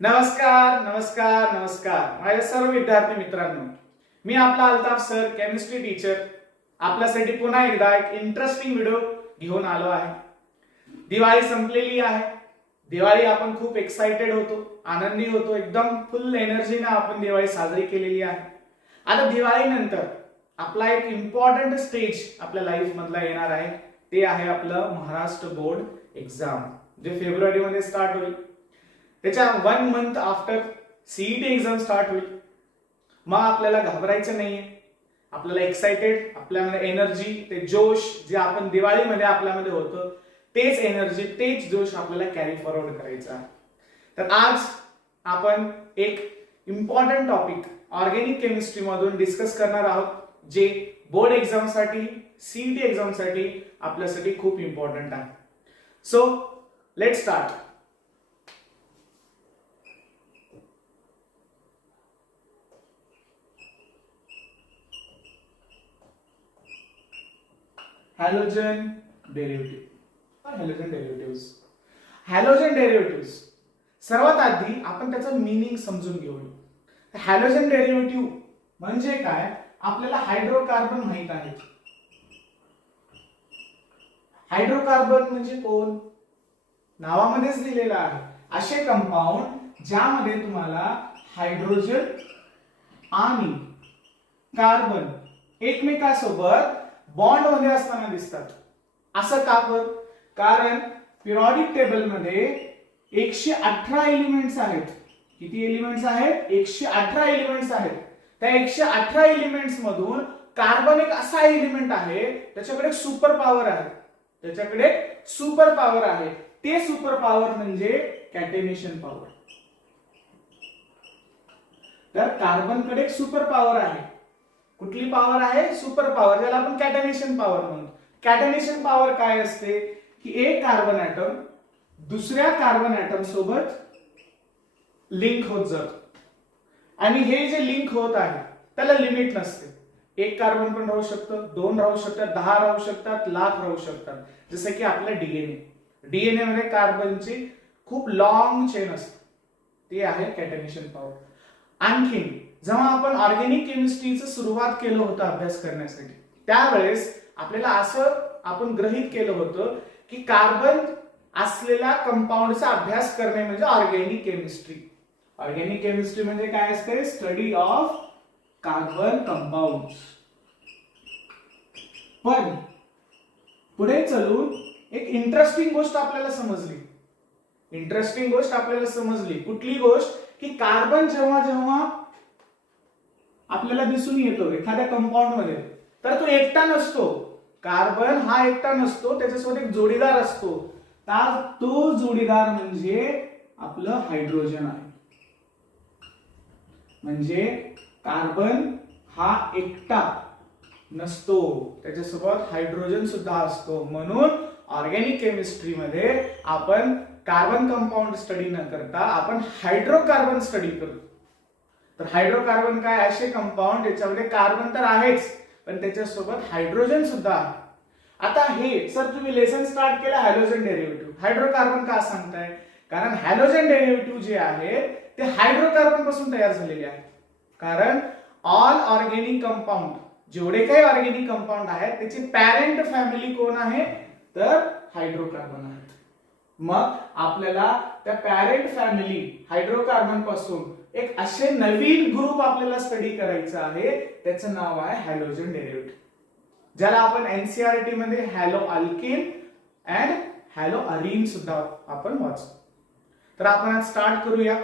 नमस्कार नमस्कार नमस्कार माझ्या सर्व विद्यार्थी मित्रांनो, मी आपला अल्ताफ सर, केमिस्ट्री टीचर, आपल्यासाठी पुन्हा एकदा एक इंटरेस्टिंग व्हिडिओ घेऊन आलो आहे. दिवाळी संपलेली आहे. दिवाळी आपण खूप एक्साइटेड होतो, आनंदी होतो, एकदम फुल एनर्जीने आपण दिवाळी साजरी केलेली आहे. आता दिवाळीनंतर आपला एक इम्पॉर्टंट स्टेज आपल्या लाईफ मधला येणार आहे. ते आहे आपलं महाराष्ट्र बोर्ड एक्झाम, जे फेब्रुवारीमध्ये स्टार्ट होईल. त्याच्या 1 month after CET exam start होईल. मग आपल्याला घाबरायचं नाहीये. आपल्याला एक्साइटेड, आपल्यामध्ये एनर्जी, ते जोश जे आपण दिवाळीमध्ये आपल्यामध्ये होतं, तेच एनर्जी, तेच जोश आपल्याला कॅरी फॉरवर्ड करायचं आहे. तर आज आपण एक इम्पॉर्टंट टॉपिक ऑर्गेनिक केमिस्ट्री मधून डिस्कस करणार आहोत, जे बोर्ड एक्झाम साठी, सीईटी एक्झाम साठी आपल्यासाठी खूप इम्पॉर्टंट आहे. So let start. Halogen derivative, halogen derivative सर्वात आधी आपण त्याचं मीनिंग समजून घेऊया. हॅलोजन डेरिव्हेटिव्ह म्हणजे काय? आपल्याला हायड्रोकार्बन माहित आहे. हायड्रोकार्बन म्हणजे कोण? नावामध्येच दिलेलं आहे. असे कंपाऊंड ज्यामध्ये तुम्हाला हायड्रोजन आणि कार्बन एकमेकांसोबत बॉन्ड मध्ये असताना दिसतात. असं का बरं? कारण पिरियोडिक टेबल मध्ये 118 एलिमेंट्स आहेत. किती एलिमेंट्स आहेत? 118 एलिमेंट्स आहेत. त्या 118 एलिमेंट्स मधून कार्बन एक असा एलिमेंट आहे, त्याच्याकडे सुपर पॉवर आहे. त्याच्याकडे सुपर पॉवर आहे. ते सुपर पॉवर म्हणजे कॅटेनेशन पॉवर. तर कार्बनकडे एक सुपर पॉवर आहे. कुठली पॉवर आहे? सुपर पॉवर, ज्याला आपण कॅटेनेशन पॉवर म्हणतो. कॅटेनेशन पॉवर काय असते? की एक कार्बन ऍटम दुसऱ्या कार्बन ऍटम सोबत लिंक होत जातो. आणि हे जे लिंक होत आहे त्याला लिमिट नसते. एक कार्बन पण राहू शकतं, 2 राहू शकतात, 10 राहू शकतात, लाख राहू शकतात. जसं की आपलं डीएनए मध्ये कार्बनची खूप लॉंग चेन असते. ते आहे कॅटेनेशन पॉवर. आणखी जेव्हा आपण ऑर्गेनिक केमिस्ट्रीचं सुरुवात केलं होतं अभ्यास करण्यासाठी, त्यावेळेस आपल्याला असं आपण गृहीत केलं होतं की कार्बन असलेल्या कंपाऊंडचा अभ्यास करणे म्हणजे ऑर्गेनिक केमिस्ट्री. ऑर्गेनिक केमिस्ट्री म्हणजे काय असते? Study of carbon compound. पण पुढे चलून एक इंटरेस्टिंग गोष्ट आपल्याला समजली. कुठली गोष्ट? की कार्बन जेव्हा जेव्हा आपल्याला दिसून येतो एखाद्या कंपाऊंड मध्ये, तर तो एकटा नसतो. कार्बन हा एकटा नसतो, त्याच्यासोबत एक जोडीदार असतो. तो जोडीदार म्हणजे आपलं हायड्रोजन आहे. म्हणजे कार्बन हा एकटा नसतो, त्याच्यासोबत हायड्रोजन सुद्धा असतो. म्हणून ऑर्गेनिक केमिस्ट्री मध्ये आपण कार्बन कंपाऊंड स्टडी न करता आपण हायड्रोकार्बन स्टडी करतो. तर हायड्रोकार्बन काय? असे कंपाऊंड ज्याच्यामध्ये कार्बन तर आहेच, पण त्याच्यासोबत हायड्रोजन सुद्धा आहे. आता हे सर तुम्ही लेसन स्टार्ट केलं हॅलोजन डेरिव्हेटिव्ह, हायड्रोकार्बन का सांगताय? कारण हॅलोजन डेरिव्हेटिव्ह जे आहे ते हायड्रोकार्बन पासून तयार झालेले आहे. कारण ऑल ऑर्गेनिक कंपाऊंड, जेवढे काही ऑर्गेनिक कंपाऊंड आहेत, त्याची पॅरेंट फॅमिली कोण आहे? तर हायड्रोकार्बन आहे. मग आपल्याला त्या पॅरेंट फॅमिली हायड्रोकार्बन पासून एक असे नवीन ग्रुप आपल्याला स्टडी करायचा आहे, त्याचं नाव आहे हॅलोजन डेरिव्हेटिव्ह, ज्याला आपण एनसीईआरटी मध्ये hello alkane and hello Areen सुद्धा आपण वाचतो. तर आपण आज स्टार्ट करूया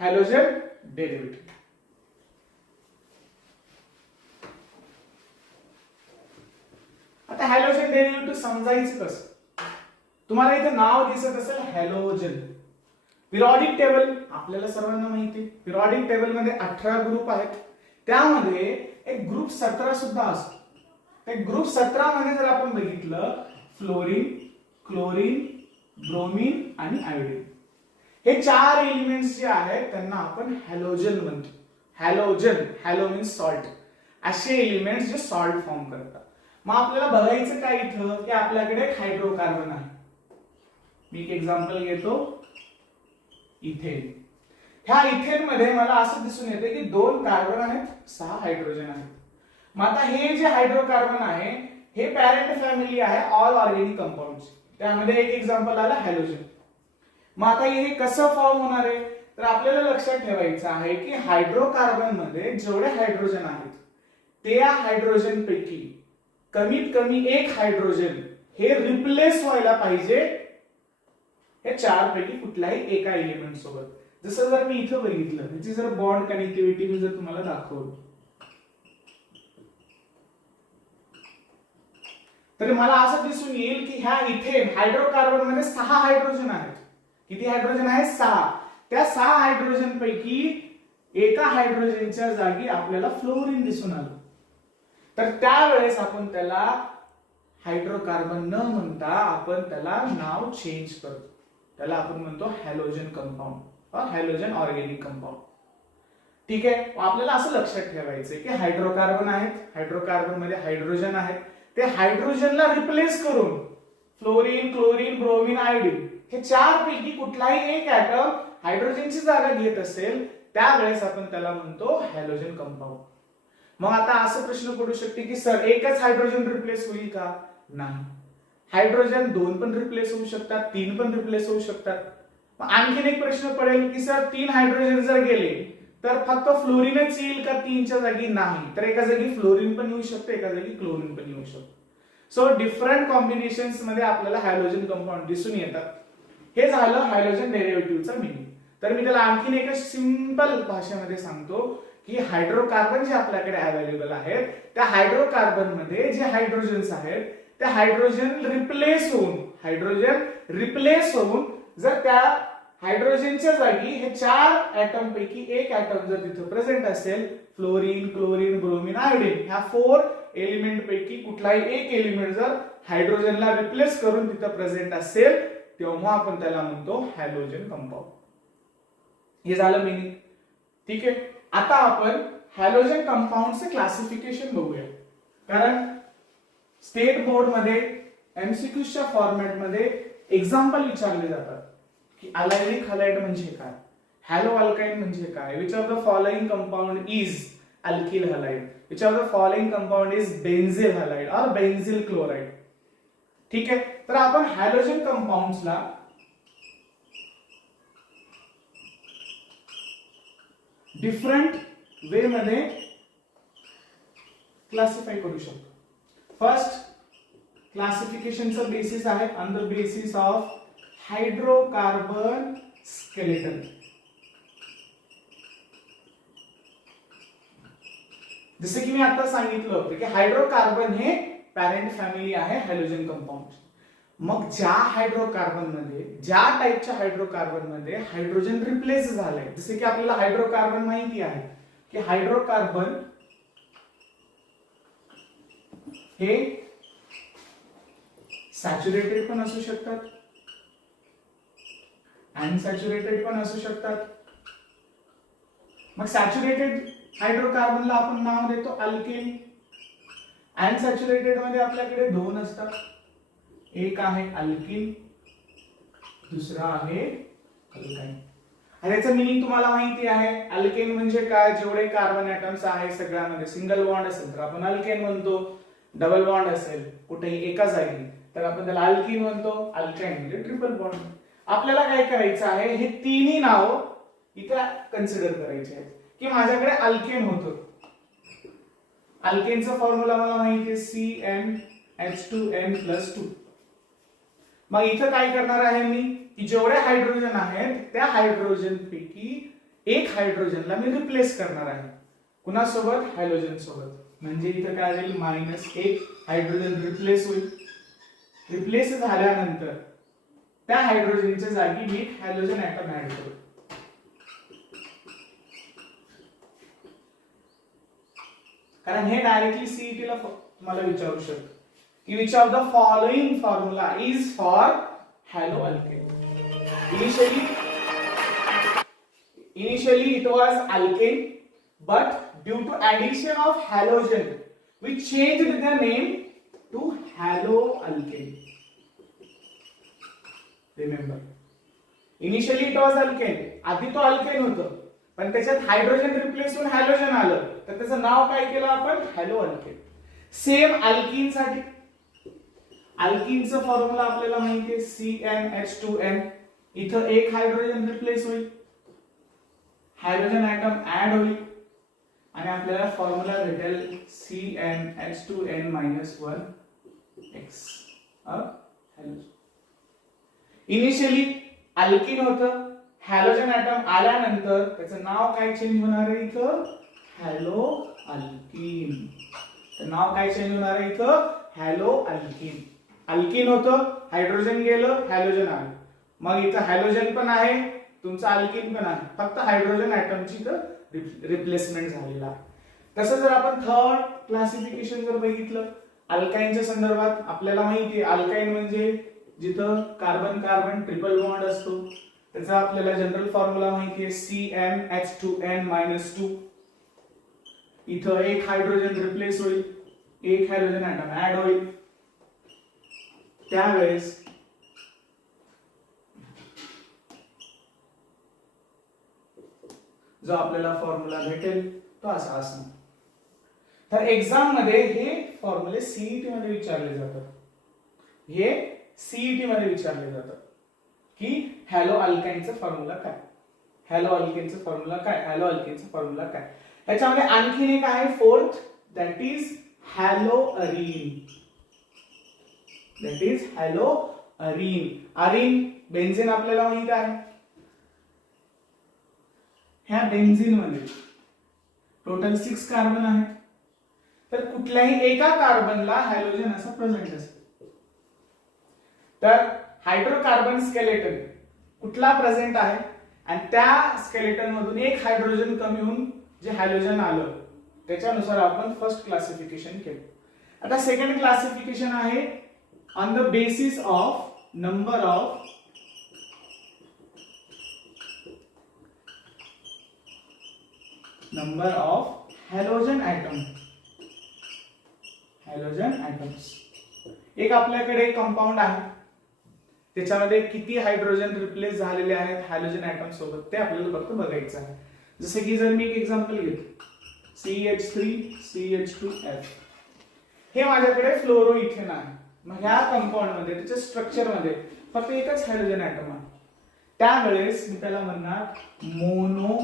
हॅलोजन डेरिव्हेटिव्ह. आता हॅलोजन डेरिव्हेटिव्ह समजायचं कसं? तुम्हाला इथे नाव दिसत असेल हॅलोजन. पिरियोडिक टेबल आपल्याला सर्वांना माहिती आहे. पिरियोडिक टेबल मध्ये 18 ग्रुप आहेत. त्यामध्ये एक ग्रुप 17 सुद्धा असतो. त्या ग्रुप 17 मध्ये जर आपण बघितलं, फ्लोरीन, क्लोरीन, ब्रोमीन आणि आयोडीन, हे 4 एलिमेंट्स जे आहेत त्यांना आपण हॅलोजन म्हणतो. हॅलोजन, हॅलो मीन्स सॉल्ट, असे एलिमेंट्स जे सॉल्ट फॉर्म करतात. मग आपल्याला बघायचं काय इथं? की आपल्याकडे एक हायड्रोकार्बन आहे. मी एक एक्झाम्पल घेतो, इथेन. ह्या इथेन मध्ये मला असं दिसून येते की 2 कार्बन आहेत, 6 हायड्रोजन आहेत. मग आता हे जे हायड्रोकार्बन आहे हे पॅरेंट फॅमिली आहे ऑल ऑर्गॅनिक कंपाऊंड्स. त्यामध्ये एक एक्झाम्पल आलं हॅलोजन. मग आता हे कसं फॉर्म होणार आहे, तर आपल्याला लक्षात ठेवायचं आहे की हायड्रोकार्बन मध्ये जेवढे हायड्रोजन आहेत त्या हायड्रोजन पैकी कमीत कमी एक हायड्रोजन हे रिप्लेस व्हायला पाहिजे हे 4 पैकी कुठल्याही एका एलिमेंट सोबत. जसं जर मी इथं बघितलं, त्याची जर बॉन्ड कनेक्टिव्हिटी मी जर तुम्हाला दाखवलं, तर मला असं दिसून येईल की ह्या इथेन हायड्रोकार्बन मध्ये 6 हायड्रोजन आहेत. किती हायड्रोजन आहेत? 6. त्या 6 हायड्रोजन पैकी एका हायड्रोजनच्या जागी आपल्याला फ्लोरीन दिसून आलं. तर त्यावेळेस आपण त्याला हायड्रोकार्बन न म्हणता आपण त्याला नाव चेंज करतो. त्याला आपण म्हणतो हॅलोजन कंपाऊंड और हॅलोजन ऑर्गॅनिक कंपाऊंड. ठीक आहे. आपल्याला असं लक्षात ठेवायचंय की हायड्रोकार्बन आहेत, हायड्रोकार्बन मध्ये हायड्रोजन आहेत, ते हायड्रोजनला रिप्लेस करून फ्लोरीन, क्लोरीन, ब्रोमीन, आयोडीन हे 4 पैकी कुठलाही एक ऍटम हायड्रोजनची जागा घेत असेल त्यावेळेस आपण त्याला म्हणतो हॅलोजन कंपाऊंड. मग आता असं प्रश्न पडू शकते की सर एकच हायड्रोजन रिप्लेस होईल का? नाही. हायड्रोजन 2 पण रिप्लेस होऊ शकतात, 3 पण रिप्लेस होऊ शकतात. मग आणखीन एक प्रश्न पडेल की सर 3 हायड्रोजन जर गेले तर फक्त फ्लोरीनच येईल का 3च्या जागी? नाही. तर एका जागी फ्लोरीन पण येऊ शकते, एका जागी क्लोरीन पण येऊ शकतो. सो डिफरंट कॉम्बिनेशन्स मध्ये आपल्याला हॅलोजन कंपाऊंड दिसून येतात. हे झालं हॅलोजन डेरिव्हेटिव्हचा मीनिंग. तर मी त्याला आणखीन एक सिंपल भाषेमध्ये सांगतो की हायड्रोकार्बन जे आपल्याकडे अवेलेबल आहेत त्या हायड्रोकार्बन मध्ये जे हायड्रोजन्स आहेत त्या हायड्रोजन रिप्लेस होऊन जर त्या हायड्रोजनच्या जागी हे 4 ऍटम पैकी एक ऍटम जर तिथे प्रेझेंट असेल, फ्लोरीन, क्लोरीन, ब्रोमीन, आयोडीन ह्या 4 एलिमेंट पैकी कुठलाही एक एलिमेंट जर हायड्रोजनला रिप्लेस करून तिथे प्रेझेंट असेल तेव्हा आपण त्याला म्हणतो हॅलोजन कंपाऊंड. हे झालं मीनिंग. ठीक आहे. आता आपण हॅलोजन कंपाऊंडचे क्लासिफिकेशन बघूया. कारण स्टेट बोर्ड मध्ये एमसीक्यूच्या फॉर्मॅट मध्ये एक्झाम्पल विचारले जातात की अलायनिक हॅलाइड म्हणजे काय, हॅलो अल्काइन म्हणजे काय, which of the following compound is alkyl halide, which of the following compound is benzyl halide और बेन्झिल क्लोराइड. ठीक आहे. तर आपण हॅलोजन कंपाऊंड्सला डिफरंट वे मध्ये क्लासिफाय करू शकतो. फर्स्ट क्लासिफिकेशनचा बेसिस आहे on the basis of hydrocarbon skeleton. जसे की मी आता सांगितलं होतं की हायड्रोकार्बन हे पॅरेंट फॅमिली आहे हॅलोजन कंपाऊंड. मग ज्या हायड्रोकार्बन मध्ये ज्या टाइपच्या हायड्रोकार्बन मध्ये हायड्रोजन रिप्लेस झालंय, जसे की आपल्याला हायड्रोकार्बन माहिती आहे की हायड्रोकार्बन हे सॅच्युरेटेड पण असू शकतात, अनसॅच्युरेटेड पण असू शकतात. मग सॅच्युरेटेड हायड्रोकार्बनला आपण नाव देतो अल्केन. अनसॅच्युरेटेड मध्ये आपल्याकडे 2 असतात, एक आहे अल्किन, दुसरा आहे अल्काइन. आणि याचं मीनिंग तुम्हाला माहिती आहे. अल्केन म्हणजे काय, जेवढे कार्बन ऍटम्स आहे सगळ्यामध्ये सिंगल बॉन्ड असेल तर आपण अल्केन म्हणतो, डबल बॉन्ड असेल कुठेही एका जागी तर आपण त्याला अल्किन म्हणतो, अल्काइन म्हणजे ट्रिपल बॉन्ड. आपल्याला काय करायचं आहे, हे तिन्ही नाव इथे कन्सिडर करायचे आहेत की माझ्याकडे अल्केन होतं. अल्केनचा फॉर्म्युला मला माहिती आहे CnH2n+2. मग इथं काय करणार आहे मी की जेवढे हायड्रोजन आहेत त्या हायड्रोजन पैकी एक हायड्रोजनला मी रिप्लेस करणार आहे. कुणासोबत? हॅलोजन सोबत. म्हणजे इथं काय होईल, -1 हायड्रोजन रिप्लेस होईल. रिप्लेस झाल्यानंतर त्या हायड्रोजनच्या जागी मी एक हॅलोजन ऍटम ऍड करू. कारण हे डायरेक्टली सीईटी ला मला विचारू शकतो की which of the following formula is for haloalkane. Initially it was alkane, but due to addition of halogen we changed the name to haloalkane. Remember, initially it was alkane, आधी तो alkane होतं, पण त्याच्यात हायड्रोजन रिप्लेस होऊन halogen आलं, तर त्याचं नाव काय केलं आपण, हॅलो अल्केन. सेम अल्कीन साठी, अल्कीनचं फॉर्म्युला आपल्याला माहिती आहे CnH2n. इथं एक हायड्रोजन रिप्लेस होईल, हायड्रोजन ऍटम ऍड होईल आणि आपल्याला फॉर्म्युला भेटेल CnH2n-1x. इनिशियली अल्कीन होतं, हॅलोजन ऍटम आल्यानंतर त्याचं नाव काय चेंज होणार आहे इथं, हॅलो अल्कीन. तर नाव काय चेंज होणार आहे इथं, हॅलो अल्कीन. अल्कीन होतं, हायड्रोजन गेलं, हॅलोजन आलं, मग इथं हॅलोजन पण आहे, तुमचं अल्कीन पण आहे, फक्त हायड्रोजन ऍटमची इथं रिप्लेसमेंट झालेला आहे. तसं जर आपण थर्ड क्लासिफिकेशन जर बघितलं अल्काइनच्या संदर्भात, आपल्याला माहिती आहे अल्काइन म्हणजे जिथं कार्बन कार्बन ट्रिपल बॉन्ड असतो, त्याचा आपल्याला जनरल फॉर्म्युला माहिती आहे CnH2n-2. इथं एक हायड्रोजन रिप्लेस होईल, एक हायड्रोजन ऍटम ऍड होईल, त्यावेळेस जो आपल्याला फॉर्म्युला भेटेल तो असा असणार. तर एक्झाम मध्ये हे फॉर्म्युले सीईटी मध्ये विचारले जातात, हे सीईटी मध्ये विचारले जातात की हॅलो अल्काइनचा फॉर्म्युला काय, हॅलो अल्केनचा फॉर्म्युला काय, हॅलो अल्केनचा फॉर्म्युला काय. त्याच्यामध्ये आणखीन एक आहे fourth, that is halo Areen. That is halo Areen. Areen benzene आपल्याला माहित आहे, ह्या बेन्झीन मध्ये टोटल 6 कार्बन आहेत, तर कुठल्याही एका कार्बनला हॅलोजन असं प्रेझेंट असतं. तर हायड्रोकार्बन स्केलेटन कुठला प्रेझेंट आहे आणि त्या स्केलेटन मधून एक हायड्रोजन कमी होऊन जे हॅलोजन आलं, त्याच्यानुसार आपण फर्स्ट क्लासिफिकेशन केलं. आता सेकंड क्लासिफिकेशन आहे on the basis of number of halogen atom. Halogen atoms, एक आपल्याकडे कंपाऊंड आहे, त्याच्यामध्ये किती हायड्रोजन रिप्लेस झालेले आहेत हॅलोजन ऍटम सोबत ते आपल्याला फक्त बघायचं आहे. जसं की जर मी एक एक्झाम्पल घेतो CH3CH2F, हे माझ्याकडे फ्लोरोइथेन आहे. मग ह्या कंपाऊंड मध्ये त्याच्या स्ट्रक्चर मध्ये फक्त एकच हायड्रोजन ऍटम आहे, त्यावेळेस मी त्याला म्हणणार मोनो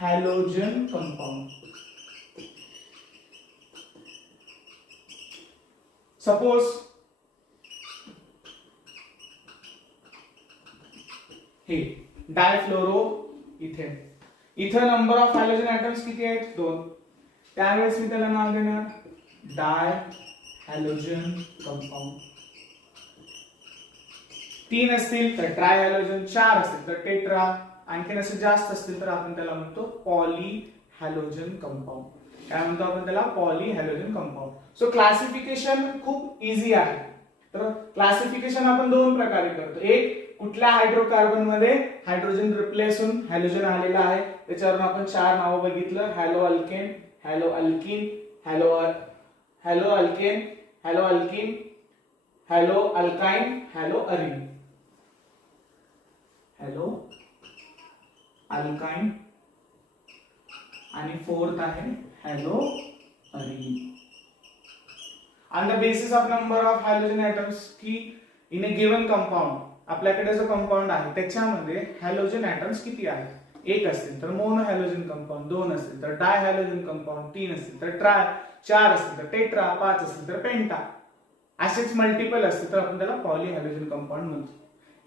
हॅलोजन कंपाऊंड. सपोज हे डायफ्लोरो इथेन, इथं नंबर ऑफ हॅलोजन ऍटम्स किती आहेत, 2, त्यावेळेस मी त्याला नाव देणार डाय हॅलोजन कंपाऊंड. 3 असतील तर ट्राय हॅलोजन, 4 असतील तर टेट्रा, आणखीन असे जास्त असतील तर आपण त्याला म्हणतो पॉली हॅलोजन कंपाऊंड. काय म्हणतो आपण त्याला, poly halogen compound. So classification खूप इझी आहे. तर क्लासिफिकेशन आपण 2 प्रकारे करतो, एक कुठल्या हायड्रोकार्बन मध्ये हायड्रोजन रिप्लेस होऊन हॅलोजन आलेला आहे, त्याच्यावरून आपण 4 नावं बघितलं, hello alkane, hello alkyne, hello alkane, hello alkyne, hello alkyne, hello Areen. Hello alkyne आणि फोर्थ आहे hello Areen. On the basis of number of halogen atoms, की इन अ गिवन कंपाऊंड, आपल्याकडे जो कंपाऊंड आहे त्याच्यामध्ये हॅलोजन ऍटम्स किती आहेत, 1 असतील तर मोनो हॅलोजन कंपाऊंड, 2 असतील तर डाय हॅलोजन कंपाऊंड, 3 असतील तर ट्राय, 4 असतील तर टेट्रा, 5 असतील तर पेंटा, असेच मल्टिपल असतील तर आपण त्याला पॉली हॅलोजन कंपाऊंड म्हणतो.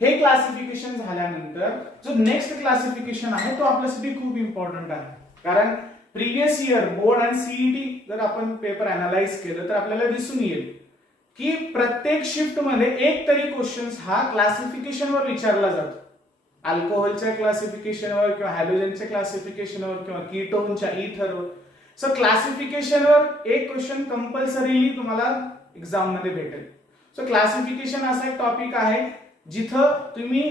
हे क्लासिफिकेशन झाल्यानंतर जो नेक्स्ट क्लासिफिकेशन आहे तो आपल्यासाठी खूप इम्पॉर्टंट आहे, कारण प्रिव्हियस इयर बोर्ड आणि सीईटी जर आपण पेपर अनालाइज केलं तर आपल्याला दिसून येईल की प्रत्येक शिफ्ट मध्ये एक तरी क्वेश्चन्स हा क्लासिफिकेशनवर विचारला जातो. अल्कोहोलच्या क्लासिफिकेशनवर किंवा हॅलोजनच्या क्लासिफिकेशनवर किंवा कीटोनच्या इथरवर. सो क्लासिफिकेशनवर एक क्वेश्चन कंपल्सरीली तुम्हाला एक्झाम मध्ये भेटेल. सो क्लासिफिकेशन असा एक टॉपिक आहे जिथं तुम्ही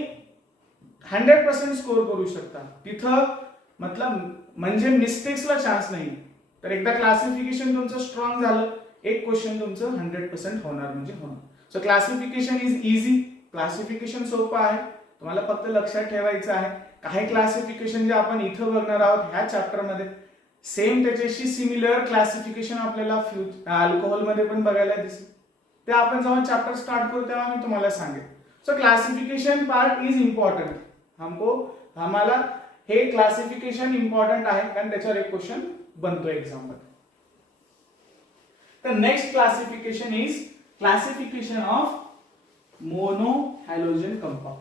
100% स्कोर करू शकता, तिथं मतलब म्हणजे मिस्टेक्सला चान्स नाही. तर एकदा क्लासिफिकेशन तुमचं स्ट्रॉंग झालं, एक क्वेश्चन तुमचं 100% होणार म्हणजे होणार. So classification is easy, classification सोपं आहे, तुम्हाला फक्त लक्षात ठेवायचं आहे काही क्लासिफिकेशन जे आपण इथं बघणार आहोत ह्या चॅप्टर मध्ये सेम त्याच्याशी सिमिलर क्लासिफिकेशन आपल्याला अल्कोहोल मध्ये पण बघायला दिसेल. ते आपण जेव्हा चॅप्टर स्टार्ट करू तेव्हा मी तुम्हाला सांगेन. So classification part is important. हमारा हे क्लासिफिकेशन इम्पॉर्टंट आहे कारण त्याच्यावर एक क्वेश्चन बनतो एग्जाम मध्ये. तर next classification is classification of mono halogen compound.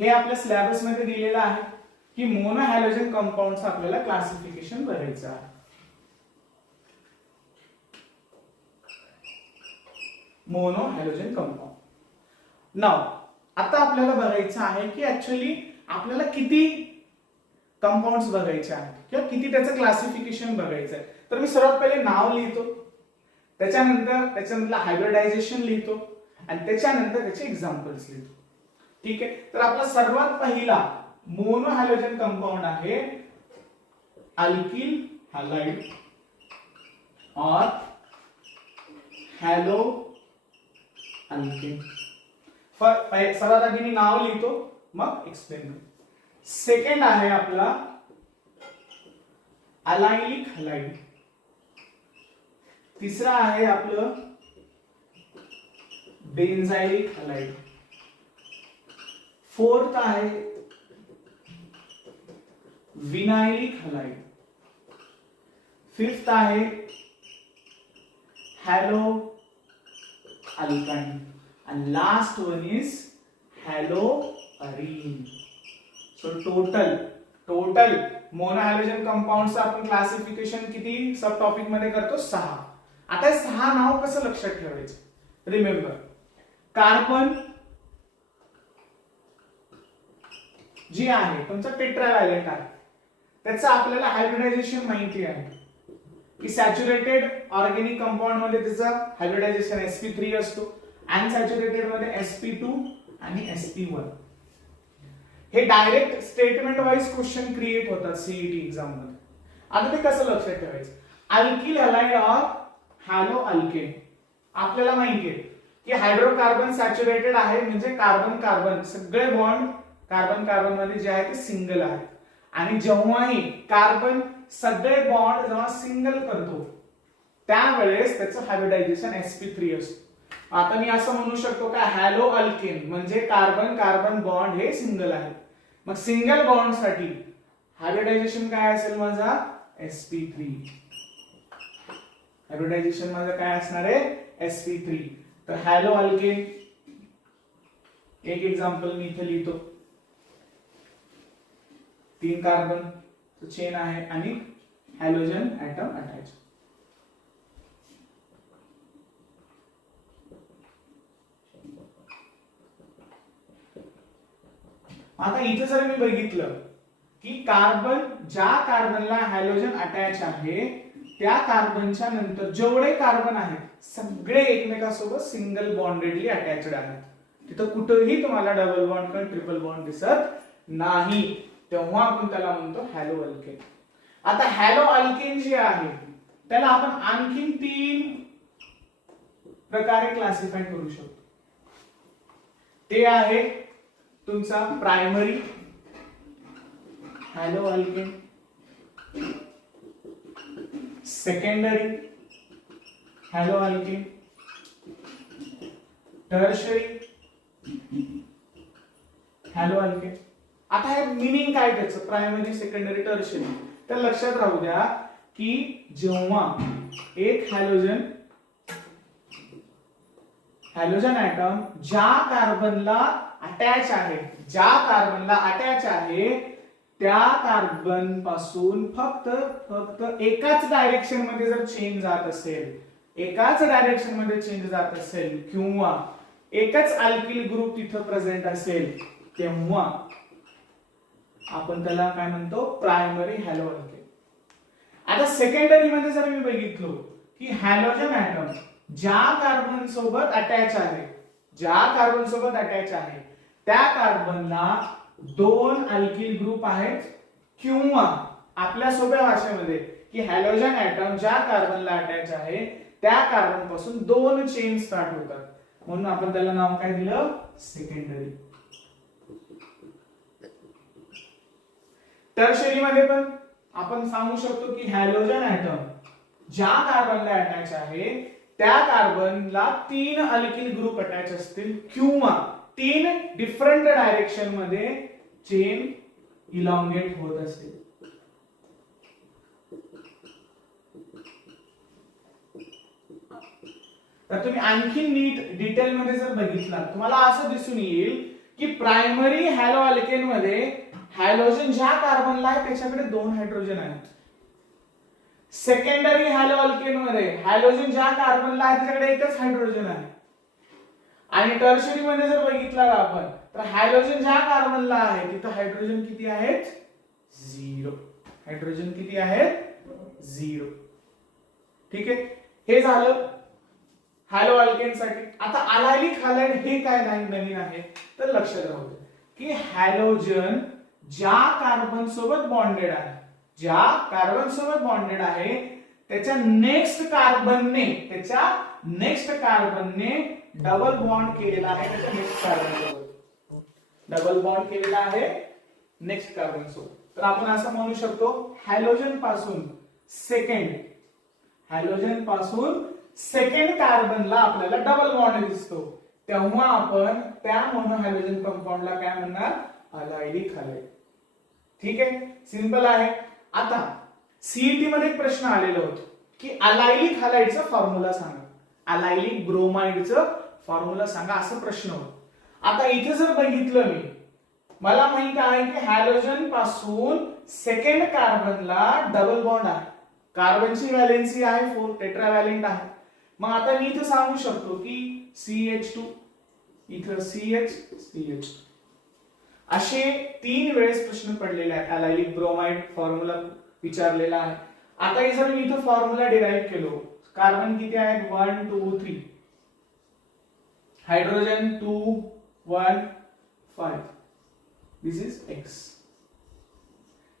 हे आपल्या सिलेबस मध्ये दिलेलं आहे की मोनो हॅलोजन कंपाऊंडचं आपल्याला क्लासिफिकेशन बघायचं आहे. Mono halogen compound. नाव आता आपल्याला बघायचं आहे की ऍक्च्युअली आपल्याला किती कंपाऊंड्स बघायचे आहेत किंवा किती त्याचं क्लासिफिकेशन बघायचं आहे. तर मी सर्वात पहिले नाव लिहितो, त्याच्यानंतर त्याच्यामधलं हायब्रिडायझेशन लिहितो आणि त्याच्यानंतर त्याचे एक्झाम्पल्स लिहितो. ठीक आहे. तर आपला सर्वात पहिला मोनो हॅलोजन कंपाऊंड आहे अल्किल हॅलाइड और हॅलो अल्केन. सर्वात आधी मी नाव लिहितो मग एक्सप्लेन करतो. सेकंड आहे आपला अलायलिक हॅलाइड. तिसरा आहे आपलं बेन्झाइलिक हॅलाइड. फोर्थ आहे विनाइलिक हॅलाइड. फिफ्थ आहे हॅलो अल्काइन आणि last one is halo arene. So total mono halogen कंपाऊंडचं आपण क्लासिफिकेशन किती सब टॉपिक मध्ये करतो? 6. आता हे 6 नाव कसं लक्षात ठेवायचं? रिमेंबर, कार्बन जी आहे तुमचा टेट्राव्हॅलेंट आहे, त्याचं आपल्याला हायब्रिडायझेशन माहिती आहे की सॅच्युरेटेड ऑर्गॅनिक कंपाऊंड मध्ये त्याचा हायब्रिडायझेशन sp3 असतो, अनसॅच्युरेटेड मध्ये sp2 आणि sp1. हे direct statement wise question create होतात सीईटी एक्झाम मध्ये. आता ते कसं लक्षात ठेवायचं? अल्किल हॅलाइड और हॅलो अल्केन. आपल्याला माहितीये की हायड्रोकार्बन सॅच्युरेटेड आहे म्हणजे कार्बन कार्बन सगळे बॉन्ड कार्बन कार्बन मध्ये जे आहे ते सिंगल आहे आणि जेव्हाही कार्बन सगळे बॉन्ड जेव्हा सिंगल करतो त्यावेळेस त्याचं हायब्रिडायझेशन sp3 असतो. आता मी असं म्हणू शकतो का हॅलो अल्केन म्हणजे कार्बन कार्बन बॉन्ड हे सिंगल आहे. मग सिंगल बॉन्ड साठी हायब्रिडायझेशन काय असेल माझा? sp3. हायब्रिडायझेशन माझं काय असणार आहे? sp3. तर हॅलो अल्केन एक एक्झाम्पल मी इथे लिहितो. 3 कार्बन चेन आहे आणि हॅलोजन ऍटम अटॅच. आता इथे जर मी बघितलं की कार्बन ज्या कार्बनला हॅलोजन अटॅच आहे त्या कार्बनच्या नंतर जेवढे कार्बन आहेत सगळे एकमेकांसोबत सिंगल बॉन्डेडली अटॅच्ड आहेत. तिथं कुठेही तुम्हाला डबल बॉन्ड किंवा ट्रिपल बॉन्ड दिसत नाही, तेव्हा आपण त्याला म्हणतो हॅलो अल्केन. आता हॅलो अल्केन जे आहे त्याला आपण आणखीन 3 प्रकारे क्लासिफाय करू शकतो. ते आहे तुमचा primary hello alkane, secondary hello alkane, tertiary hello alkane. आता हे मीनिंग काय त्याचं प्रायमरी सेकंडरी टर्शरी? तर लक्षात राहू द्या की जेव्हा एक हॅलोजन ॲटम ज्या कार्बनला अटॅच आहे त्या कार्बन पासून फक्त एकाच डायरेक्शन मध्ये जर चेंज जात असेल किंवा एकच अल्किल ग्रुप तिथं प्रेझेंट असेल तेव्हा आपण त्याला काय म्हणतो? Primary hello alkane. आता सेकंडरी मध्ये जर मी बघितलो की हॅलोजन ॲटम ज्या कार्बन सोबत अटॅच आहे त्या कार्बनला 2 अल्किल ग्रुप आहेत किंवा आपल्या सोप्या भाषेमध्ये की हॅलोजन ॲटम ज्या कार्बनला अटॅच आहे त्या कार्बन पासून 2 चेन स्टार्ट होतात म्हणून आपण त्याला नाव काय दिलं? सेकंडरी. टर्शरी मध्ये पण आपण सांगू शकतो की हॅलोजन ऍटम ज्या कार्बनला अटॅच आहे त्या कार्बनला 3 अल्किल ग्रुप अटॅच असतील किंवा 3 डिफरंट डायरेक्शन मध्ये चेन इलॉंगेट होत असतील. तर तुम्ही आणखी नीट डिटेल मध्ये जर बघितला तुम्हाला असं दिसून येईल की प्रायमरी हॅलो अल्केन मध्ये हॅलोजन ज्या कार्बनला आहे त्याच्याकडे 2 हायड्रोजन आहेत. सेकंडरी हॅलो अल्केन मध्ये हॅलोजन ज्या कार्बनला आहे त्याच्याकडे एकच हायड्रोजन आहे. आणि टर्शरी मध्ये जर बघितलं आपण तर हॅलोजन ज्या कार्बनला आहे तिथं हायड्रोजन किती आहेत? 0. हायड्रोजन किती आहेत? 0. ठीक आहे, हे झालं हॅलो अल्केन साठी. आता अलायलिक हॅलाइड हे काय नाही नवीन आहे तर लक्षात राहू दे की हॅलोजन ज्या कार्बन सोबत बॉन्डेड आहे, ज्या कार्बन सोबत बॉन्डेड आहे त्याच्या नेक्स्ट कार्बनने डबल बॉन्ड केलेला आहे त्याच्या नेक्स्ट कार्बन सोबत. डबल बॉन्ड केलेला आहे नेक्स्ट कार्बन सोबत. तर आपण असं म्हणू शकतो हॅलोजन पासून सेकंड कार्बनला आपल्याला डबल बॉन्ड दिसतो तेव्हा आपण त्या मोनोहॅलोजन कंपाऊंडला काय म्हणणार? अलायलिक हॅलाइड. ठीक आहे, सिंपल आहे. आता सीईटी मध्ये एक प्रश्न आलेला होता की अलायलिक हॅलाइडचा फॉर्म्युला सांगा, अलायलिक ब्रोमाइडचं फॉर्म्युला सांगा असं प्रश्न होता. आता इथे जर बघितलं मी मला माहित आहे की हॅलोजन पासून सेकंड कार्बनला डबल बॉन्ड आहे, कार्बनची व्हॅलेन्सी आहे 4, टेट्राव्हॅलेंट आहे. मग आता मी इथे सांगू शकतो की CH2 इथं CH असे 3 वेळेस प्रश्न पडलेले आहेत. अलायलिक ब्रोमाइड फॉर्म्युला विचारलेला आहे. आता जर मी इथं फॉर्म्युला डिराइव्ह केलो, कार्बन किती आहेत? 1 2 3, hydrogen 2 1 5. This is X.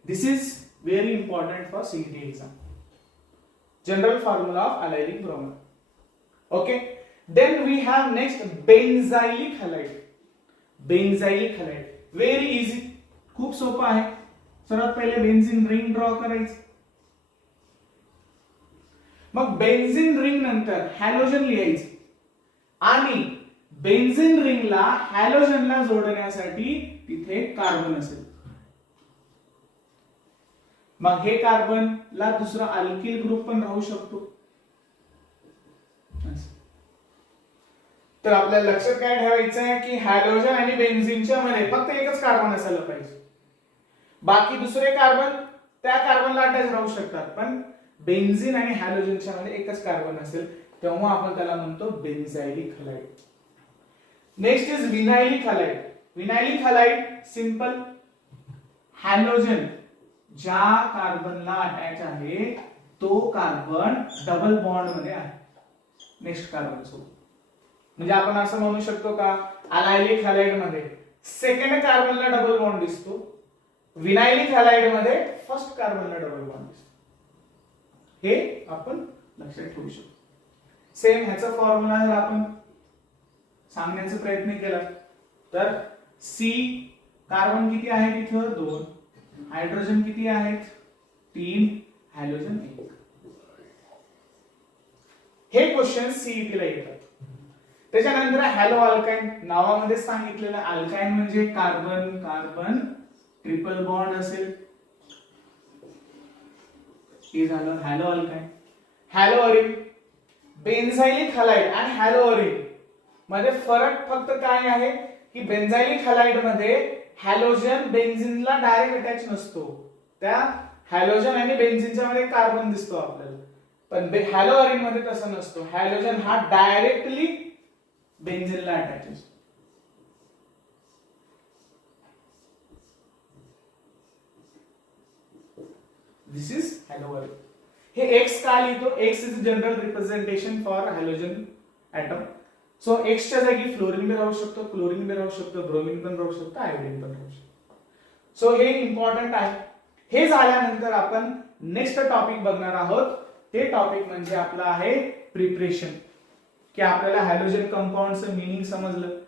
This is very important for CET exam. General formula of allylic bromide. Okay, then we have next benzylic halide. Benzylic halide very easy, खूप सोपं आहे. सर्वात पहिले बेन्झीन रिंग ड्रॉ करायचं, मग benzene ring नंतर halogen लिहायचं आणि बेन्झीन रिंगला हॅलोजनला जोडण्यासाठी तिथे कार्बन असेल. मग हे कार्बनला दुसरा अल्किल ग्रुप पण राहू शकतो. तर आपल्याला लक्षात काय ठेवायचं आहे की हॅलोजन आणि बेन्झीनच्या मध्ये फक्त एकच कार्बन असायला पाहिजे. बाकी दुसरे कार्बन त्या कार्बनला अटॅच राहू शकतात, पण बेन्झीन आणि हॅलोजनच्या मध्ये एकच कार्बन असेल तेव्हा आपण त्याला म्हणतो benzylic halide. Next is vinylic halide. Vinylic halide simple, halogen ज्या कार्बनला अटॅच आहे तो कार्बन डबल बॉन्ड मध्ये आहे नेक्स्ट कार्बन सोबत. म्हणजे आपण असं म्हणू शकतो का अलायलिक हॅलाइड मध्ये सेकंड कार्बनला डबल बॉन्ड दिसतो, विनायलिक हॅलाइड मध्ये फर्स्ट कार्बनला डबल बॉन्ड दिसतो. हे आपण लक्षात ठेवू शकतो. सेम ह्याचा फॉर्म्युला जर आपण सांगण्याचा प्रयत्न केला तर C कार्बन किती आहे तिथं? 2, हायड्रोजन किती आहेत? 3, हॅलोजन 1. हे क्वेश्चन सीईटी ला येतात. त्याच्यानंतर हॅलो अल्काइन, नावामध्ये सांगितलेलं अल्काइन म्हणजे कार्बन कार्बन ट्रिपल बॉन्ड असेल, हे झालं हॅलो अल्काइन. हॅलो अरिन, बेन्झाइलिक हॅलाइड आणि हॅलो अरिन मध्ये फरक फक्त काय आहे की बेन्झाइलिक हॅलाइड मध्ये हॅलोजन बेन्झीनला डायरेक्ट अटॅच नसतो, त्या हॅलोजन आणि बेन्झीनच्या मध्ये कार्बन दिसतो आपल्याला, पण हॅलो अरिन मध्ये तसं नसतो. हॅलोजन हा डायरेक्टली बेन्झीनला अटॅच असतो. दिस इज हॅलो अरिन. हे X का लिहितो? X is general representation for halogen atom. So X च्या जागी फ्लोरीन भी राहू शकतो, क्लोरीन भी राहू शकतो, ब्रोमीन पण राहू शकतो, आयोडीन पण राहू शकतो. सो हे इम्पॉर्टंट आहे. हे झाल्यानंतर आपण नेक्स्ट टॉपिक बघणार आहोत. ते टॉपिक म्हणजे आपला आहे प्रिपरेशन. की आपल्याला हॅलोजन कंपाऊंडचं मीनिंग समजलं,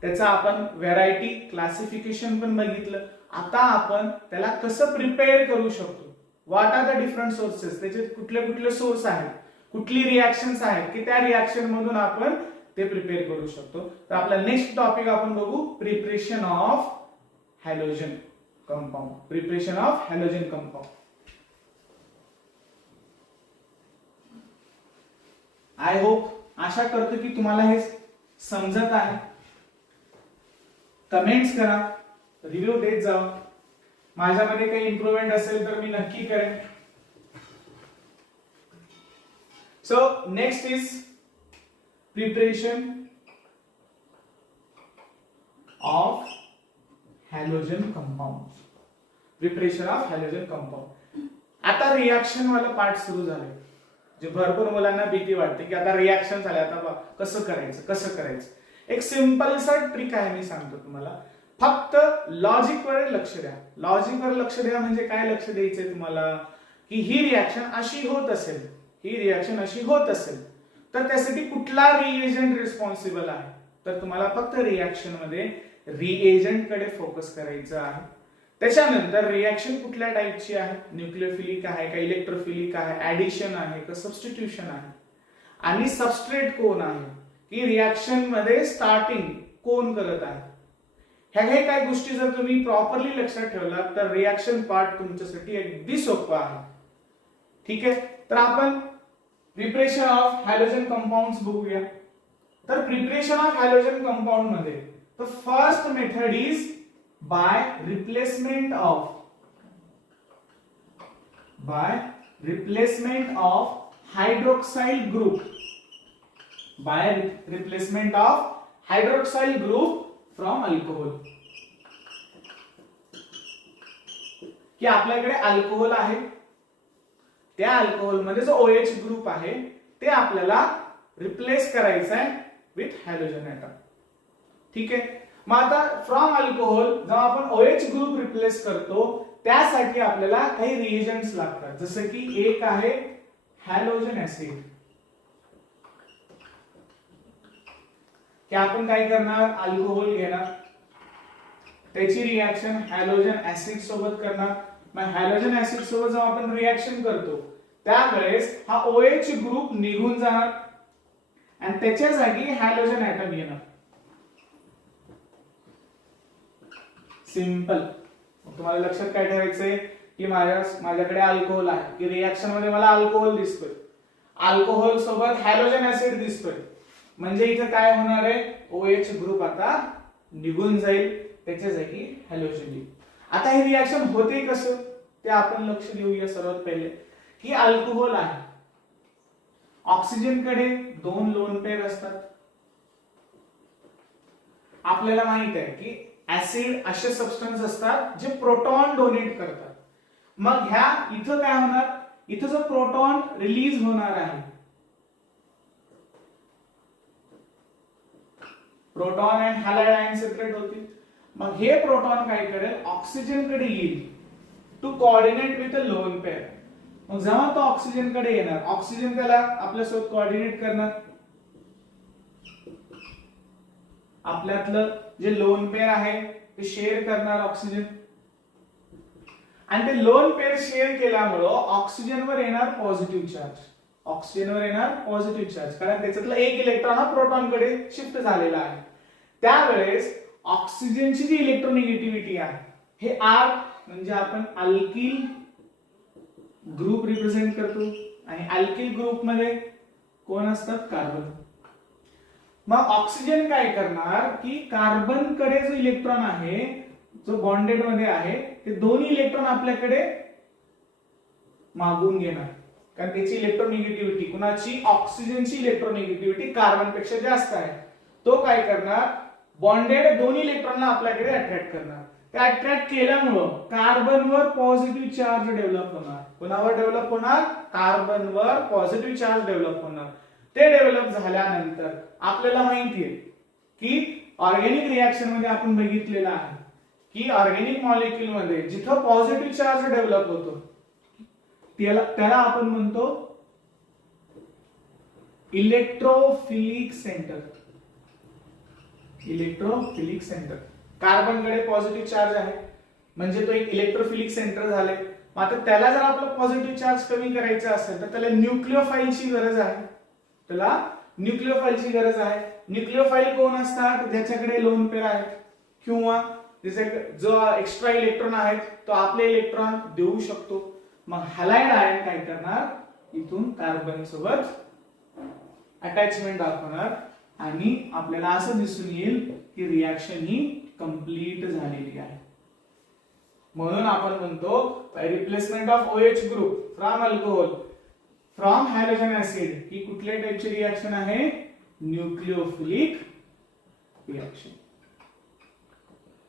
त्याचा आपण व्हेरायटी क्लासिफिकेशन पण बघितलं, आता आपण त्याला कसं प्रिपेअर करू शकतो, what are the different sources, त्याचे कुठले कुठले सोर्स आहेत, कुठली रिॲक्शन्स आहेत की त्या रिॲक्शन मधून आपण ते प्रिपेअर करू शकतो. तर आपला नेक्स्ट टॉपिक आपण बघू preparation of halogen compound. Preparation of halogen compound. I hope, आशा करतो की तुम्हाला हे समजत आहे. कमेंट्स करा, रिव्ह्यू देत जावा. माझ्यामध्ये काही इम्प्रूव्हमेंट असेल तर मी नक्की करेन. So next is preparation of halogen compound. Preparation of halogen compound. आता रिॲक्शन वाला पार्ट सुरू झाले, जे भरपूर मुलांना भीती वाटते की आता रिॲक्शन झाले, आता कसं करायचं. एक सिंपल सा ट्रिक आहे, मी सांगतो तुम्हाला. फक्त लॉजिक वर लक्ष द्या. लॉजिक वर लक्ष द्या म्हणजे काय लक्ष द्यायचंय तुम्हाला, की ही रिॲक्शन अशी होत असेल, तर त्यासाठी कुठला रिएजंट रिस्पॉन्सिबल आहे, तर तुम्हाला फक्त रिॲक्शन मध्ये रिएजंट कडे फोकस करायचं आहे. त्याच्यानंतर रिॲक्शन कुठल्या टाईपची आहे, न्यूक्लियोफिलिक आहे का इलेक्ट्रोफिलिक आहे, ऍडिशन आहे का सबस्टिट्यूशन आहे, आणि सबस्ट्रेट कोण आहे, की रिॲक्शन मध्ये स्टार्टिंग कोण करत आहे. ह्या काही गोष्टी जर तुम्ही प्रॉपरली लक्षात ठेवला तर रिॲक्शन पार्ट तुमच्यासाठी अगदी सोपं आहे. ठीक आहे, तर आपण प्रिपरेशन ऑफ हॅलोजन कंपाऊंड्स बघूया. तर प्रिपरेशन ऑफ हॅलोजन कंपाऊंड मध्ये the first method is by replacement of hydroxyl group from alcohol. की आपल्याकडे अल्कोहोल आहे, त्या अल्कोहोल मध्ये जो OH ग्रुप आहे ते आपल्याला रिप्लेस करायचा आहे विथ हॅलोजन ऍटम. ठीक आहे, मग आता फ्रॉम अल्कोहोल जेव्हा आपण OH ग्रुप रिप्लेस करतो त्यासाठी आपल्याला काही रिएजंट्स लागतात, जसं की एक आहे हॅलोजन ऍसिड. की आपण काय करणार, अल्कोहोल घेणार, त्याची रिॲक्शन हॅलोजन ऍसिड सोबत करणार. मग हॅलोजन ऍसिड सोबत जेव्हा आपण रिॲक्शन करतो त्यावेळेस हा OH ग्रुप निघून जाणार आणि त्याच्या जागी हॅलोजन ऍटम येणार. सिंपल. तुम्हाला लक्षात काय ठेवायचंय की माझ्याकडे अल्कोहोल आहे, की रिॲक्शन मध्ये मला अल्कोहोल दिसतोय, अल्कोहोल सोबत हॅलोजन ऍसिड दिसतोय, म्हणजे इथे काय होणार आहे, OH ग्रुप आता निघून जाईल, त्याच्या जागी हॅलोजन येईल. आता हे रिॲक्शन होते कसं ते आपण लक्ष देऊया. सर्वात पहिले की अल्कोहोल आहे, ऑक्सिजन कडे 2 लोन पेअर असतात. आपल्याला माहित आहे की ऍसिड असे सबस्टन्स असतात जे प्रोटॉन डोनेट करतात. मग ह्या इथं काय होणार, इथं जो प्रोटॉन रिलीज होणार आहे, proton and halide ion separate होतील. मग हे प्रोटॉन काय करेल, ऑक्सिजन कडे येईल to coordinate with a lone pair. मग जेव्हा तो ऑक्सिजन कडे येणार, ऑक्सिजन त्याला आपल्यासोबत कोऑर्डिनेट करणार, आपल्यातलं जे लोन पेअर आहे ते शेअर करणार ऑक्सिजन, आणि ते लोन पेअर शेअर केल्यामुळं ऑक्सिजनवर येणार पॉझिटिव्ह चार्ज, कारण त्याच्यातला एक इलेक्ट्रॉन हा प्रोटॉन कडे शिफ्ट झालेला आहे. त्यावेळेस ऑक्सिजनची जी इलेक्ट्रोनिगेटिव्हिटी आहे हे R म्हणजे आपण अल्किल ग्रुप रिप्रेझेंट करतो, आणि अल्किल ग्रुप मध्ये कोण असतात, कार्बन. मग ऑक्सिजन काय करणार की कार्बन कडे जो इलेक्ट्रॉन आहे जो बॉन्डेड मध्ये आहे ते दोन्ही इलेक्ट्रॉन आपल्याकडे मागून घेणार, कारण त्याची इलेक्ट्रोनिगेटिव्हिटी कुणाची, ऑक्सिजनची इलेक्ट्रोनिगेटिव्हिटी कार्बन पेक्षा जास्त आहे. तो काय करणार, बॉन्डेड दोन्ही इलेक्ट्रॉनला आपल्याकडे अट्रॅक्ट करणार. ते अट्रॅक्ट केल्यामुळं कार्बनवर पॉझिटिव्ह चार्ज डेव्हलप होणार. कोणावर डेव्हलप होणार, कार्बनवर पॉझिटिव्ह चार्ज डेव्हलप होणार. ते डेव्हलप झाल्यानंतर आपल्याला माहितीये की ऑर्गॅनिक रिॲक्शन मध्ये आपण बघितलेलं आहे की ऑर्गॅनिक मॉलिक्यूल मध्ये जिथं पॉझिटिव्ह चार्ज डेव्हलप होतो त्याला आपण म्हणतो इलेक्ट्रोफिलिक सेंटर. कार्बन कडे पॉझिटिव्ह चार्ज आहे, म्हणजे तो एक इलेक्ट्रोफिलिक सेंटर झाले. मग आता त्याला जर आपलं पॉझिटिव्ह चार्ज कमी करायचं असेल तर त्याला न्यूक्लिओफाईलची गरज आहे. त्याला न्यूक्लिओफाईलची गरज आहे. न्यूक्लिओफाईल कोण असतात? ज्याच्याकडे लोन पेअर आहेत किंवा जो एक्स्ट्रा इलेक्ट्रॉन आहेत तो आपले इलेक्ट्रॉन देऊ शकतो. मग हॅलाइड आयन काय करणार? इथून कार्बन सोबत अटॅचमेंट दाखवणार आणि आपल्याला असं दिसून येईल की रिएक्शन ही कंप्लीट झालेली आहे. म्हणून आपण म्हणतो replacement of OH group from alcohol from halogen acid ही कुठल्या टाइपची रिएक्शन आहे? Nucleophilic reaction.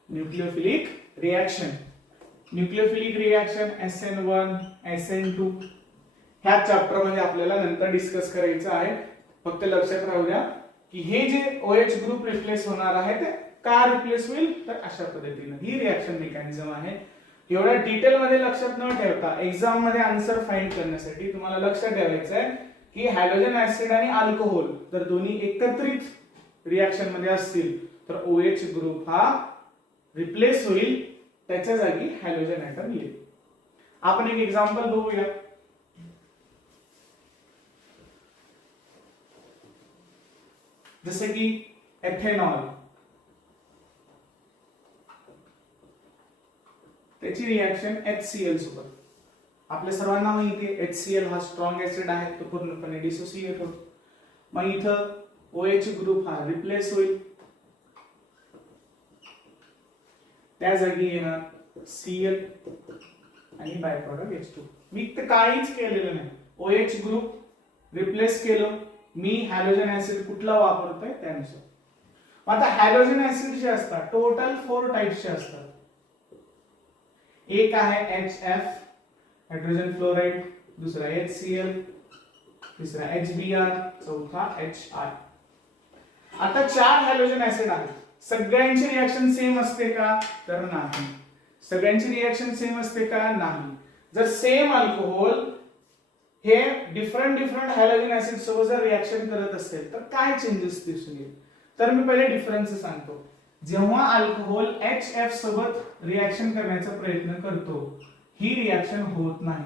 Nucleophilic reaction. Nucleophilic reaction SN1 SN2 ह्या चॅप्टर मध्ये आपल्याला नंतर डिस्कस करायचं आहे. फक्त लक्षात राहू द्या की हे जे OH ग्रुप रिप्लेस होणार आहे ते का रिप्लेस होईल तर अशा पद्धतीने ही रिएक्शन मेकॅनिझम आहे. एवढ्या डिटेल मध्ये लक्षात न ठेवता एक्झाम मध्ये आन्सर फाइंड करण्यासाठी तुम्हाला लक्षात ठेवायचं आहे की हॅलोजन ऍसिड आणि अल्कोहोल जर दोन्ही एकत्रित रिएक्शन मध्ये असतील तर OH ग्रुप हा रिप्लेस होईल, त्याच्या जागी हॅलोजन ऍटम येईल. आपण एक एक्झाम्पल बघूया. जसे की एथेनॉल, त्याची रिएक्शन HCl सोबत. आपल्या सर्वांना माहिती आहे HCl हा स्ट्रॉंग ऍसिड आहे, तो पूर्णपणे डिसोसिएट होतो. मग इथं OH ग्रुप हा रिप्लेस होईल, त्या जागी येणार Cl आणि बाय प्रॉडक्ट H2. मी तर काहीच केलेलं नाही. OH ग्रुप रिप्लेस केलं, मी हॅलोजन ऍसिड कुठला वापरतोय त्यानुसार. आता हॅलोजन ऍसिड जे असतात टोटल 4 टाइप्सचे असतात. एक आहे HF हायड्रोजन फ्लोराइड, दुसरा HCl, तिसरा HBr, चौथा HI. आता 4 हॅलोजन ऍसिड आहेत. सगळ्यांची रिएक्शन सेम असते का तर नाही. सगळ्यांची रिएक्शन सेम असते का नाही. जर सेम अल्कोहोल हे डिफरंट हॅलोजन ऍसिड सोबत जर रिएक्शन करत असेल तर काय चेंजेस दिसून येईल तर मी पहिले डिफरन्स सांगतो. जेव्हा अल्कोहोल HF सोबत रिएक्शन करण्याचा प्रयत्न करतो ही रिएक्शन होत नाही.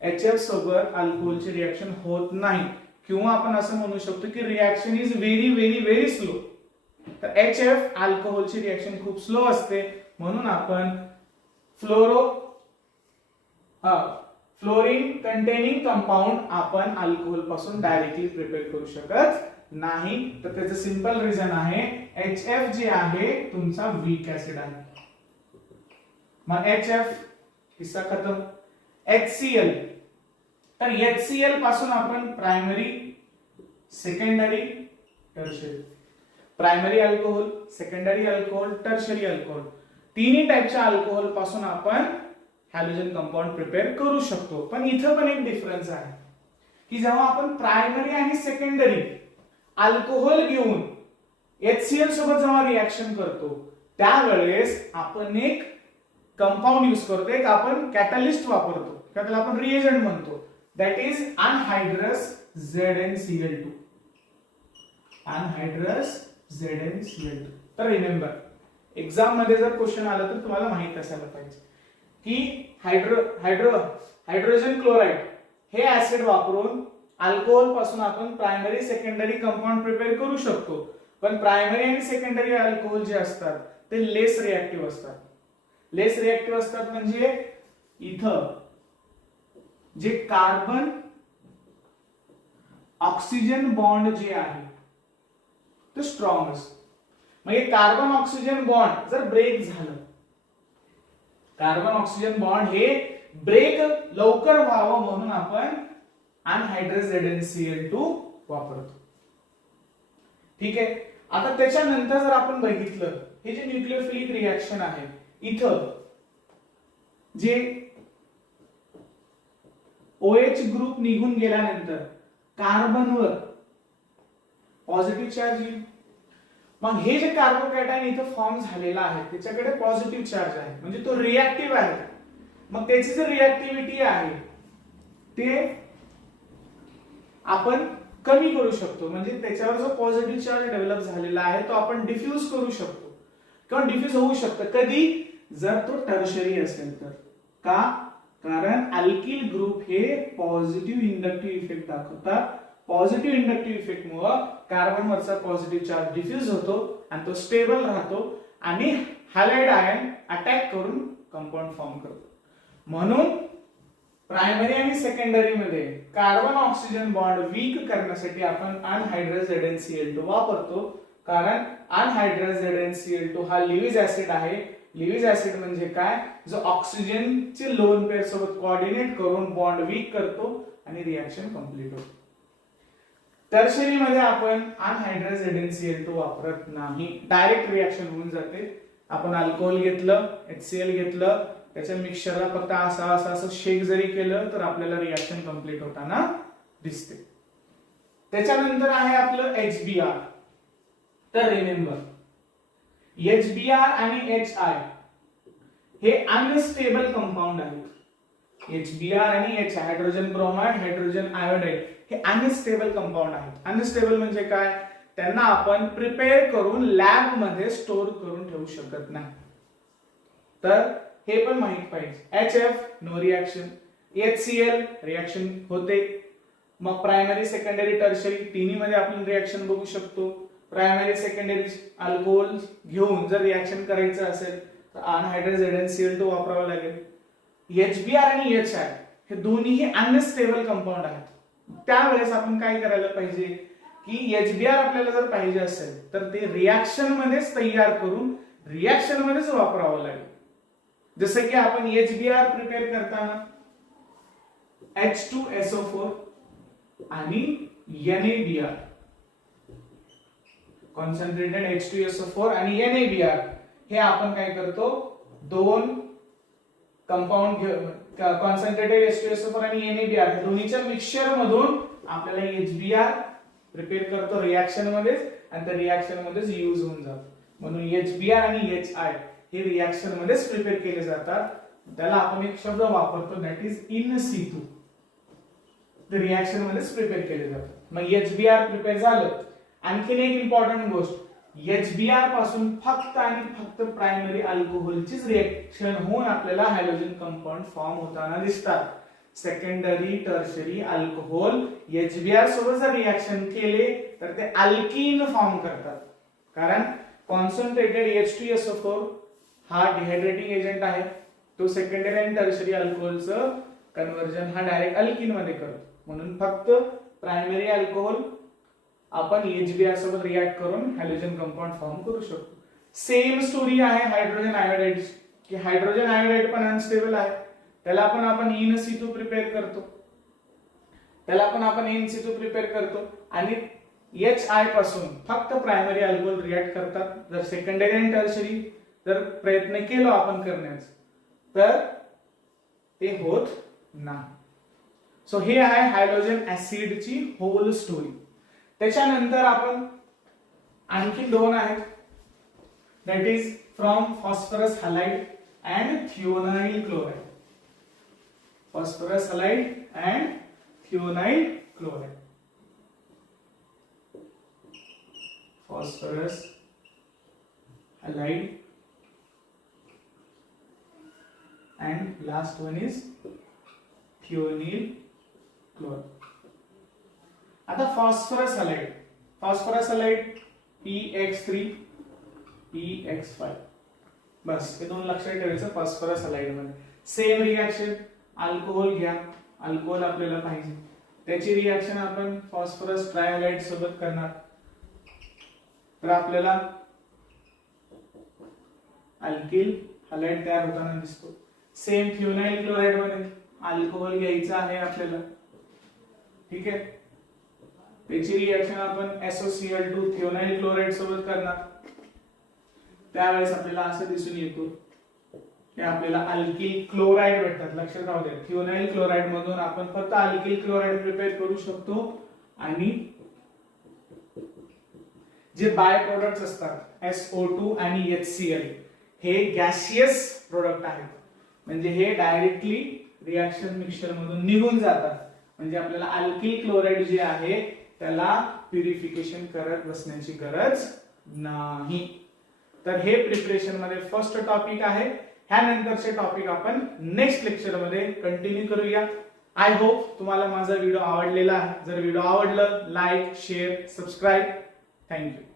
HF सोबत अल्कोहोलची रिएक्शन होत नाही किंवा आपण असं म्हणू शकतो की रिएक्शन इज व्हेरी स्लो. तर HF अल्कोहोलची रिएक्शन खूप स्लो असते, म्हणून आपण फ्लोरीन कंटेनिंग कंपाऊंड आपण अल्कोहोल पासून डायरेक्टली प्रिपेअर करू शकत नाही. तर त्याचं सिंपल रिझन आहे HF जे आहे तुमचा वीक ऍसिड आहे. मग HF किस्सा खतम. HCl, तर HCl पासून आपण primary, secondary, tertiary, primary alcohol, secondary alcohol, tertiary alcohol तिन्ही टाइपच्या अल्कोहोल पासून आपण हॅलोजन कंपाऊंड प्रिपेअर करू शकतो. पण इथं पण एक डिफरन्स आहे की जेव्हा आपण प्रायमरी आणि सेकंडरी अल्कोहोल घेऊन HCl सोबत जेव्हा रिएक्शन करतो त्यावेळेस आपण एक कंपाऊंड यूज करतो, एक आपण कॅटलिस्ट वापरतो, त्याला आपण रिएजंट म्हणतो, दॅट इज अनहायड्रस ZnCl2. अनहायड्रस ZnCl2. तर रिमेंबर एक्झाम मध्ये जर क्वेश्चन आला तर तुम्हाला माहित असायला पाहिजे की हायड्रोजन क्लोराइड हे ऍसिड वापरून अल्कोहोल पासून आपण प्रायमरी सेकंडरी कंपाऊंड प्रिपेअर करू शकतो. पण प्रायमरी आणि सेकंडरी अल्कोहोल जे असतात ते लेस रिएक्टिव्ह असतात. लेस रिएक्टिव्ह असतात म्हणजे इथं जे कार्बन ऑक्सिजन बॉन्ड जे आहे ते स्ट्रॉंग असतं. म्हणजे कार्बन ऑक्सिजन बॉन्ड जर ब्रेक झालं, कार्बन ऑक्सिजन बॉन्ड हे ब्रेक लवकर व्हावं म्हणून आपण अनहायड्रस ZnCl2 वापरतो. ठीक आहे. आता त्याच्यानंतर जर आपण बघितलं हे जे न्यूक्लिओफिलिक रिएक्शन आहे इथं जे OH ग्रुप निघून गेल्यानंतर कार्बनवर पॉझिटिव्ह चार्ज येईल. मग हे जे कार्बोकॅटायन इथं फॉर्म झालेला आहे त्याच्याकडे पॉझिटिव्ह चार्ज आहे म्हणजे तो रिएक्टिव्ह आहे. मग त्याची जी रिएक्टिव्हिटी आहे ते आपण कमी करू शकतो. म्हणजे त्याच्यावर जो पॉझिटिव्ह चार्ज डेव्हलप झालेला आहे तो आपण डिफ्यूज करू शकतो किंवा डिफ्यूज होऊ शकतं. कधी जर तो टर्शरी असेल तर. का? कारण अल्किल ग्रुप हे पॉझिटिव्ह इंडक्टिव्ह इफेक्ट दाखवतात. पॉझिटिव्ह इंडक्टिव्ह इफेक्ट मुळे कार्बन वरचा पॉझिटिव्ह चार्ज डिफ्यूज होतो आणि तो स्टेबल राहतो आणि हॅलाइड आयन अटॅक करून कंपाऊंड फॉर्म करतो. म्हणून प्रायमरी आणि सेकंडरी मध्ये कार्बन ऑक्सिजन बॉन्ड वीक करण्यासाठी आपण अनहायड्रस ZnCl2 वापरतो. कारण अनहायड्रस ZnCl2 हा लिव्हिज ऍसिड आहे. लिव्हिज ऍसिड म्हणजे काय? जो ऑक्सिजनचे लोन पेअर सोबत कोऑर्डिनेट करून बॉन्ड वीक करतो आणि रिएक्शन कंप्लीट होते. टर्शरी मध्ये आपण अनहायड्रस ZnCl2 वापरत नाही. डायरेक्ट रिएक्शन होऊन जाते. आपण अल्कोहोल घेतलं, HCl घेतलं, त्याच्या मिक्सचरला फक्त असं शेक जरी केलं तर आपल्याला रिएक्शन कंप्लीट होताना दिसते. त्याच्यानंतर आहे आपलं HBr. तर रिमेंबर HBr आणि HI हे अनस्टेबल कंपाऊंड आहेत. HBr आणि HI hydrogen bromide, hydrogen iodide हे अनस्टेबल कंपाऊंड आहेत. अनस्टेबल म्हणजे काय? त्यांना आपण प्रिपेअर करून लॅब मध्ये स्टोर करून ठेवू शकत नाही. तर हे पण माहित पाहिजे. HF no reaction, HCl reaction होते. मग प्रायमरी सेकंडरी टर्शरी तिन्ही मध्ये आपण रिएक्शन बघू शकतो. प्रायमरी सेकंडरी अल्कोहोल घेऊन जर रिएक्शन करायचं असेल तर अनहायड्रस ZnCl2 वापरावं लागेल. HBr आणि HI हे दोन्ही अनस्टेबल कंपाऊंड आहेत. त्यावेळेस आपण काय करायला पाहिजे की HBr आपल्याला जर पाहिजे असेल तर ते रिएक्शन मध्येच तयार करून रिएक्शन मध्येच वापरावं लागेल. जसं की आपण HBr प्रिपेअर करताना H2SO4 आणि NaBr, कॉन्सन्ट्रेटेड H2SO4 आणि NaBr हे आपण काय करतो? दोन कंपाऊंड कॉन्सन्ट्रेटेड H2SO4 आणि NaBr हे दोन्हीच्या मिक्सचर मधून आपल्याला HBr प्रिपेअर करतो रिएक्शन मध्येच आणि त्या रिएक्शन मध्येच यूज होऊन जातो. म्हणून HBr आणि HI हे रिएक्शन मध्येच प्रिपेअर केले जातात. त्याला आपण एक शब्द वापरतो दॅट इज इन सितू. ते रिएक्शन मध्येच प्रिपेअर केले जातात. मग HBr प्रिपेअर झालं. आणखीन एक इम्पॉर्टंट गोष्ट, HBr पासून फक्त आणि फक्त प्रायमरी अल्कोहोलचीच रिएक्शन होऊन आपल्याला हायड्रोजन कंपाऊंड फॉर्म होताना दिसतात. सेकंडरी टर्शरी अल्कोहोल HBr सोबत जर रिएक्शन केले तर ते अल्कीन फॉर्म करतात. कारण कॉन्सन्ट्रेटेड H2SO4 हा डिहायड्रेटिंग एजंट आहे. तो सेकंडरी आणि टर्शरी अल्कोहोलचं कन्वर्जन हा डायरेक्ट अल्कीन मध्ये करतो. म्हणून फक्त प्रायमरी अल्कोहोल आपण HBr सोबत रिएक्ट करून हायड्रोजन कंपाऊंड फॉर्म करू शकतो. सेम स्टोरी आहे हायड्रोजन आयोडाइड की हायड्रोजन आयोडाइड पण अनस्टेबल आहे. त्याला पण आपण इन सितू प्रिपेअर करतो. आणि HI पासून फक्त प्रायमरी अल्कोहोल रिएक्ट करतात. जर सेकंडरी आणि टर्शरी जर प्रयत्न केलो आपण करण्याचा तर ते होत नाही. सो हे आहे हायड्रोजन ऍसिडची होल स्टोरी. त्याच्यानंतर आपण आणखी दोन आहेत that is from phosphorus halide and thionyl chloride. Phosphorus halide and thionyl chloride. Phosphorus halide and last one is thionyl chloride. आता फॉस्फरस हॅलाइड PX3 PX5 बस हे दोन लक्षात ठेवायचं. फॉस्फरस हॅलाइड मध्ये सेम रिएक्शन, अल्कोहोल घ्या, अल्कोहोल आपल्याला पाहिजे, त्याची रिएक्शन आपण फॉस्फरस ट्रायहॅलाइड सोबत करणार तर आपल्याला अल्किल हॅलाइड तयार होताना दिसतो. सेम थिओनाइल क्लोराइड मध्ये अल्कोहोल घ्यायचा आहे आपल्याला. ठीक आहे, त्याची रिएक्शन आपण SOCl2 थिओनाइल क्लोराइड सोबत करणार. त्यावेळेस आपल्याला असं दिसून येतो की आपल्याला अल्किल क्लोराइड भेटतात. लक्षात राहू द्या, थिओनाइल क्लोराइड मधून आपण फक्त अल्किल क्लोराइड प्रिपेअर करू शकतो आणि जे बाय प्रोडक्ट्स असतात SO2 आणि HCl हे गॅसियस प्रोडक्ट आहेत. म्हणजे हे डायरेक्टली रिएक्शन मिक्सचर मधून निघून जातात. म्हणजे आपल्याला अल्किल क्लोराइड जे आहे त्याला प्युरिफिकेशन करत बसण्याची गरज नाही. तर हे प्रिपरेशन मध्ये फर्स्ट टॉपिक आहे. ह्यानंतरचे टॉपिक आपण नेक्स्ट लेक्चर मध्ये कंटिन्यू करूया. आय होप तुम्हाला माझा व्हिडिओ आवडलेला आहे. जर व्हिडिओ आवडलं, लाईक, शेअर, सबस्क्राईब. थँक्यू.